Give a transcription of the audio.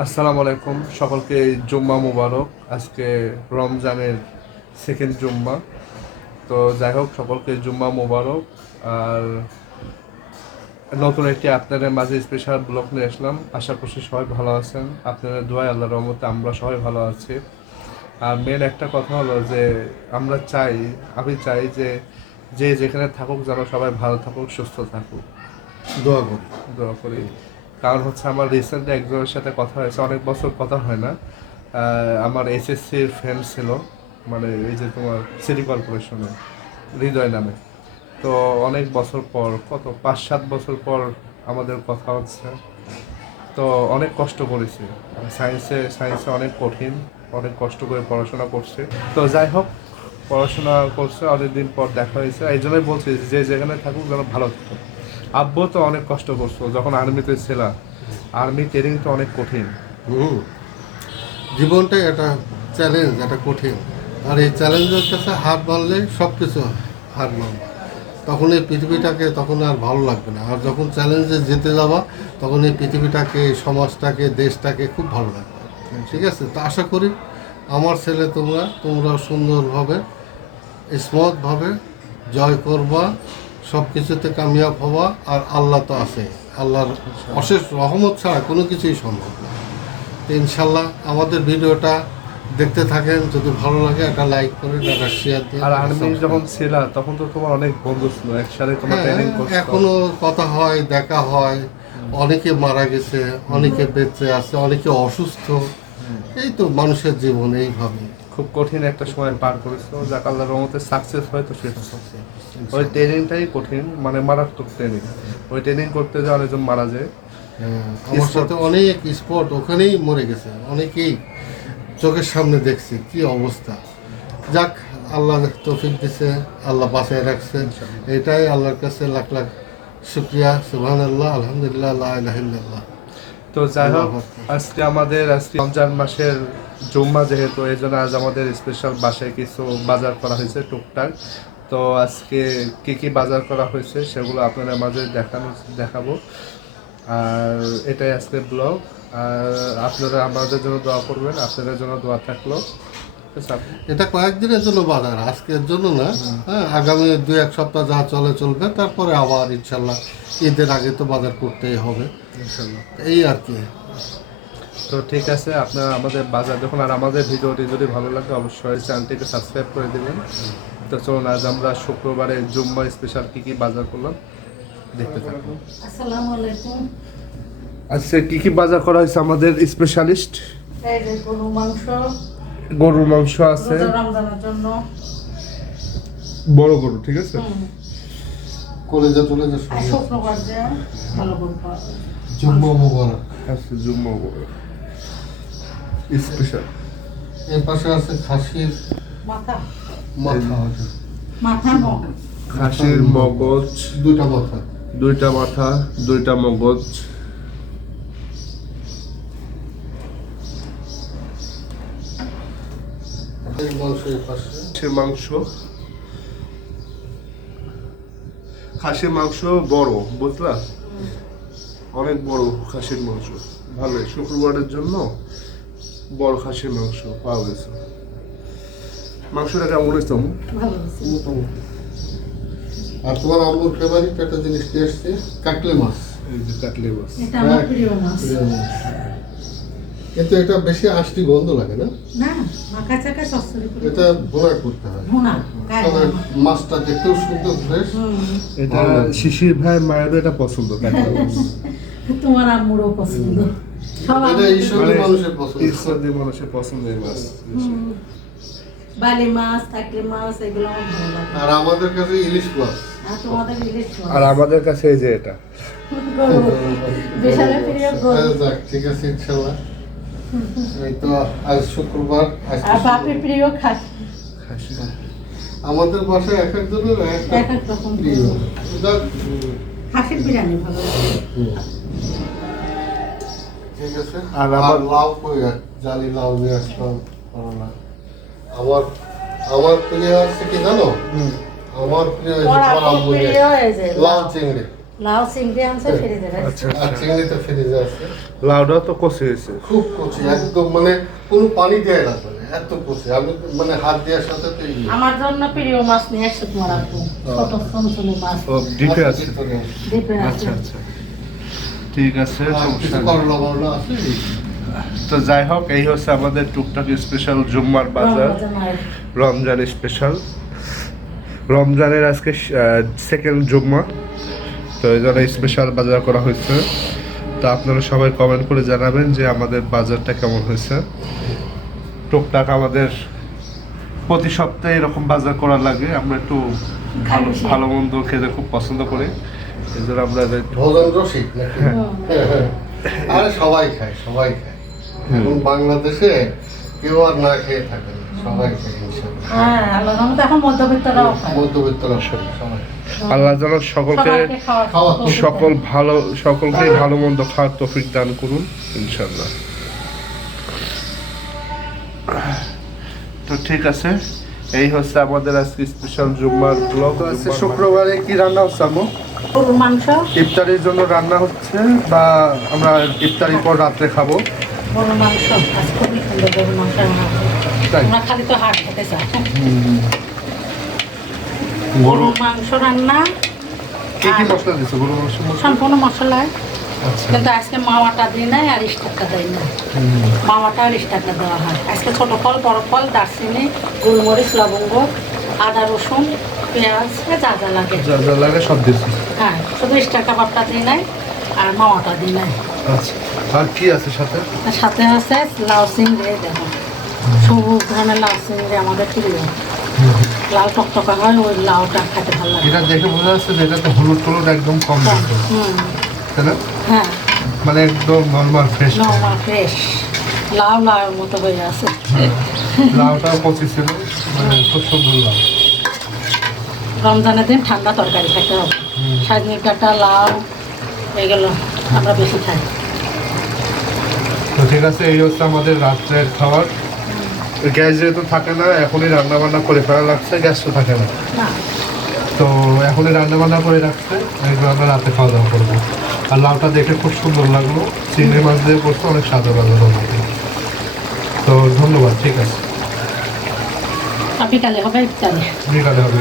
আসসালামু আলাইকুম সকলকে জুম্মা মুবারক। আজকে রমজানের সেকেন্ড জুম্মা। তো যাই হোক সকলকে জুম্মা মুবারক। আর নতুন একটি আপনাদের মাঝে স্পেশাল ব্লগ নিয়ে আসলাম। আশা করছি সবাই ভালো আছেন। আপনাদের দোয়াই আল্লাহ রহমতে আমরা সবাই ভালো আছি। আর মেন একটা কথা হলো যে আমরা চাই আমি চাই যে যে যেখানে থাকুক যেন সবাই ভালো থাকুক সুস্থ থাকুক। দোয়া করি। দোয়া করি। কারণ হচ্ছে আমার রিসেন্টলি একজনের সাথে কথা হয়েছে, অনেক বছর কথা হয় না। আমার এসএসসির ফ্রেন্ড ছিল মানে এই যে তোমার সিটি কর্পোরেশনে হৃদয় নামে। তো অনেক বছর পর, কত পাঁচ সাত বছর পর আমাদের কথা হচ্ছে। তো অনেক কষ্ট করেছি। সায়েন্সে সায়েন্সে অনেক কঠিন, অনেক কষ্ট করে পড়াশোনা করছে। তো যাই হোক, পড়াশোনা করছে, অনেকদিন পর দেখা হয়েছে। এই জন্যই বলছি যে যেখানে থাকুক যেন ভালো থাকুক আব্বু তো অনেক কষ্ট করছ, যখন আর্মিতে ছিল। আর্মি ট্রেনিং তো অনেক কঠিন। হুম। জীবনটাই একটা চ্যালেঞ্জ একটা কঠিন। আর এই চ্যালেঞ্জের কাছে হাত মারলে সব কিছু হার মারবে তখন এই পৃথিবীটাকে তখন আর ভালো লাগবে না। আর যখন চ্যালেঞ্জে যেতে যাবা, তখন এই পৃথিবীটাকে সমাজটাকে, দেশটাকে খুব ভালো লাগবে। ঠিক আছে? তো আশা করি আমার ছেলে তোমরা তোমরা সুন্দরভাবে স্মুথভাবে জয় করবা। সব কিছুতে কামিয়াব হওয়া আর আল্লাহ তো আছে। আল্লাহর অশেষ রহমত ছাড়া কোনো কিছুই সম্ভব না। তো ইনশাল্লাহ আমাদের ভিডিওটা দেখতে থাকেন যদি ভালো লাগে একটা লাইক করে একটা শেয়ার দিন আর আর্মি যখন ছিল তখন তো তোমার অনেক বন্ধু ছিল একসাথে তোমার হ্যাঁ, ট্রেনিং করছ এখনও কথা হয় দেখা হয়। অনেকে মারা গেছে অনেকে বেঁচে আছে অনেকে অসুস্থ। এই তো মানুষের জীবন এইভাবে খুব কঠিন একটা সময় পার করেছ যাক আল্লাহ রহমতে সাকসেস হয় তো সেটা ওই ট্রেনিংটাই কঠিন মানে মারাত্মক ট্রেনিং ওই ট্রেনিং করতে যে অনেকজন মারা যায়। হ্যাঁ, আমার সাথে অনেক স্পট ওখানেই মরে গেছে। অনেকেই চোখের সামনে দেখছি কি অবস্থা। যাক আল্লাহ তৌফিক দিছে আল্লাহ বাঁচায় রাখছে। এটাই আল্লাহর কাছে লাখ লাখ শুক্রিয়া। সুবহান আল্লাহ আলহামদুলিল্লাহ আল্লাহ ইলাহিল্লাহ তো যাই হোক আজকে আমাদের আজকে রমজান মাসের জুম্মা যেহেতু এই জন্য আজ আমাদের স্পেশাল বাসায় কিছু বাজার করা হয়েছে টুকটাক। তো আজকে কি কি বাজার করা হয়েছে সেগুলো আপনাদের মাঝে দেখানো দেখাবো। আর এটাই আজকে ব্লগ আর আপনারা আমাদের জন্য দোয়া করবেন আপনাদের জন্য দোয়া থাকল? এটা কয়েকদিনের জন্য বাজার আজকের জন্য না। হ্যাঁ। আগামী দুই এক সপ্তাহ যা চলে চলবে তারপরে আবার ইনশাল্লাহ ঈদের আগে তো বাজার করতেই হবে। ইনশাল্লাহ। এই আর কি। তো ঠিক আছে আপনারা আমাদের বাজার দেখুন আর আমাদের ভিডিওটি যদি ভালো লাগে অবশ্যই চ্যানেলটিকে সাবস্ক্রাইব করে দেবেন। তো চলুন আজ আমরা শুক্রবারে জুম্মা স্পেশাল কি কি বাজার করলাম দেখতে থাকুন। আসসালামু আলাইকুম। আজকে কি কি বাজার করা হয়েছে আমাদের স্পেশালিস্ট গরু মাংস গরুর মাংস আছে। রমজানের জন্য। বড় গরু ঠিক আছে। কলেজে টলেজে আর সঙ্গে শুক্রবার যে ভালো গরু পাওয়া জুম্মা মুবারক। আচ্ছা জুম্মা স্পেশাল। এর পাশে আছে খাসির মাথা। মাথা মাথা খাসির মগজ। দুইটা মাথা। দুইটা মাথা দুইটা মগজ এই মাংস খাসির মাংস। খাসির মাংস বড় বুঝলা? অনেক বড় খাসির মাংস। ভালো শুক্রবারের জন্য বড় খাসির মাংস পাওয়া গেছে। মাংসটা কেমন হয়েছে আর তোমার আম্মুর ফেভারিট একটা জিনিস নিয়ে এসছে? কাটলে মাছ। এই যে কাটলি প্রিয় মাছ। কিন্তু এটা বেশি আষ্টি গন্ধ লাগে না? না মাখা চাকা এটা ভোনা করতে হয়। ভুনা তবে। মাছটা দেখতেও সুন্দর ফ্রেশ এটা শিশির ভাই মায়েরও এটা পছন্দ তোমার আম্মুরও পছন্দ। এটা ঈশ্বরের মানুষের পছন্দ। ঈশ্বরদী মানুষের পছন্দের মাছ। বালি এগুলো আর আমাদের কাছে ইলিশ মাছ। আর তোমাদের আর আমাদের কাছে এই যে এটা। যাক, ঠিক আছে ইনশাল্লাহ। এই তো আজ শুক্রবার আজকে আর বাপের প্রিয় খাসি। খাসি আমাদের বাসায় এক একজনের এক এক এক রকম প্রিয়। খাসির বিরিয়ানি ভালো ঠিক আছে। আর আমার- লাউ কই আর? জালি লাউ নিয়ে আসলাম করোনা আমার আমার প্রিয় হচ্ছে কি জানো? আমার প্রিয় লাউ। চিংড়ি। লাউ চিংড়ি আনছে ফিরে আচ্ছা আর আচ্ছা ফ্রিজে আছে। লাউটাও তো কষে হয়েছে। খুব কচি একদম মানে কোনো পানি দেয় না এত কচি আমি মানে হাত দেওয়ার সাথে তো ইয়ে। আমার জন্য প্রিয় মাছ নিয়ে এসছে তোমার আপু। ছোট চঞ্চলি মাছ। ও ডিপে আছে? দ্বীপে আচ্ছা আচ্ছা। ঠিক আছে। তো যাই হোক এই হচ্ছে আমাদের টুকটাক স্পেশাল জুম্মার বাজার। রমজান স্পেশাল রমজানের আজকে সেকেন্ড জুম্মা। তো এই জন্য স্পেশাল বাজার করা হয়েছে। তো আপনারা সবাই কমেন্ট করে জানাবেন যে আমাদের বাজারটা কেমন হয়েছে। টুকটাক আমাদের প্রতি সপ্তাহে এরকম বাজার করা লাগে। আমরা একটু ভালো ভালো মন্দ খেতে খুব পছন্দ করি। এই জন্য আমরা ভোজন রসিক নাকি? আরে সবাই খায় সবাই খায়। এখন বাংলাদেশে কেউ আর না খেয়ে থাকে সবাই হ্যাঁ আল্লাহ এখন মধ্যবিত্তরাও মধ্যবিত্তরা সবাই আল্লাহ যেন সকলকে। সকল ভালো সকলকে ভালো মন্দ খাওয়ার তৌফিক দান করুন ইনশাল্লাহ তো ঠিক আছে এই হচ্ছে আমাদের আজকে স্পেশাল জুম্মার ব্লগ আছে শুক্রবারে কি রান্না হচ্ছে গরুর মাংস। ইফতারির জন্য রান্না হচ্ছে বা আমরা ইফতারির পর রাত্রে খাব? মাংস খুবই সুন্দর মাংস খালি তো হাট খেতে গরু মাংস রান্না কি কি মশলা দিচ্ছে গরু মাংস? সম্পূর্ণ মশলায় আচ্ছা। কিন্তু আজকে মাওয়াটা দিই নাই আর দেয় না মাওয়াটা আর দেওয়া হয়। আজকে ছোট ফল বড় ফল দারচিনি গোলমরিচ লবঙ্গ আদা রসুন পেঁয়াজ এ যা যা লাগে। যা যা লাগে সব দিচ্ছে হ্যাঁ শুধু স্টার কাবাবটা দিই নাই আর মাওয়াটা দিই নাই। আচ্ছা। আর কি আছে সাথে? সাথে আছে লাউ চিংড়ি দেখো সবুজ ধরনের লাউ চিংড়ি আমাদের প্রিয় লাল টকটকা হয় ওই লাউটা খেতে ভালো লাগে। এটা দেখে বোঝা যাচ্ছে যে এটাতে হলুদ টলুদ একদম কম হুম। তাই না? হ্যাঁ। মানে একদম নর্মাল ফ্রেশ নর্মাল ফ্রেশ লাউ লাউয়ের মতো হয়ে আছে। লাউটাও কচি ছিল মানে খুব সুন্দর লাউ। রমজানের দিন ঠান্ডা তরকারি খেতে হবে। সাজনি কাটা লাউ এগুলো আমরা বেশি খাই। তো ঠিক আছে এই হচ্ছে আমাদের রাত্রের খাবার। গ্যাস যেহেতু থাকে না এখনই রান্না বান্না করে ফেলা লাগছে গ্যাস তো থাকে না। তো এখনই রান্না বান্না করে রাখছে এগুলো আমরা রাতে খাওয়া দাওয়া করব। আর লাউটা দেখে খুব সুন্দর লাগল চিংড়ি মাছ দিয়ে করতে অনেক স্বাদ লাগল তো ধন্যবাদ ঠিক আছে। আপনি বিকালে হবে বিকালে হবে।